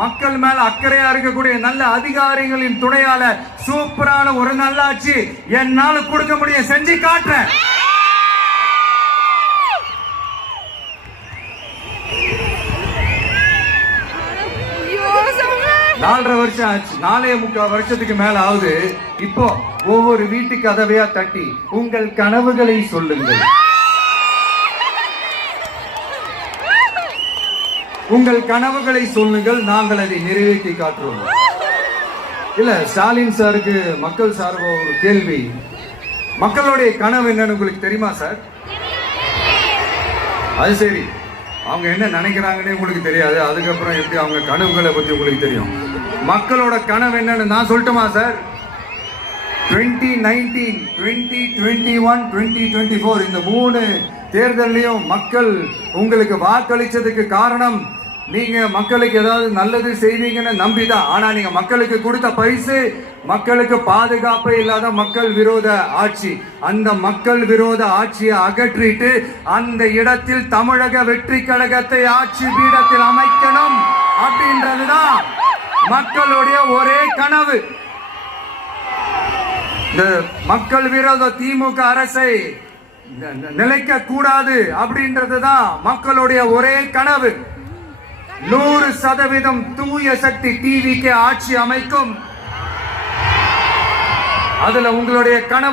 மக்கள் மேல அக்கறையா இருக்கக்கூடிய நல்ல அதிகாரிகளின் துணையால சூப்பரான ஒரு நல்லாட்சி என்னால கொடுக்க முடியும், செஞ்சு காட்டுறேன். நாலரை வருஷம் ஆச்சு, 4.25 வருஷத்துக்கு மேல ஆகுது. இப்போ ஒவ்வொரு வீட்டு கதவையா தட்டி உங்கள் கனவுகளை சொல்லுங்கள், உங்கள் கனவுகளை சொல்லுங்கள், நாங்கள் அதை நிறைவேற்றி காட்டுவோம். இல்ல, ஸ்டாலின் சாருக்கு மக்கள் சார்பா ஒரு கேள்வி. மக்களுடைய கனவு என்னன்னு உங்களுக்கு தெரியுமா சார்? அது சரி, அவங்க என்ன நினைக்கிறாங்கன்னு உங்களுக்கு தெரியாது, அதுக்கப்புறம் எப்படி அவங்க கனவுகளை பத்தி உங்களுக்கு தெரியும்? மக்களோட கனவு என்னன்னு நான் சொல்லட்டுமா சார்? 2019, 2021, 2024 இந்த 3 தேர்தலையும் மக்கள் உங்களுக்கு வாக்களிச்சதுக்கு காரணம் நீங்க மக்களுக்கு ஏதாவது நல்லது செய்வீங்கன்னு நம்பிதான். ஆனா நீங்க மக்களுக்கு கொடுத்த பரிசு மக்களுக்கு பாதுகாப்பு இல்லாத மக்கள் விரோத ஆட்சி. அந்த மக்கள் விரோத ஆட்சியை அகற்றிட்டு அந்த இடத்தில் தமிழக வெற்றி கழகத்தை ஆட்சி பீடத்தில் அமைக்கணும் அப்படின்றதுதான் மக்களுடைய ஒரே கனவு. இந்த மக்கள் விரோத திமுக அரசை நிலைக்க கூடாது அப்படின்றதுதான் மக்களுடைய ஒரே கனவு. 100% தூய சக்தி டிவிக்கு ஆட்சி அமைக்கும். அதுல உங்களுடைய கனவு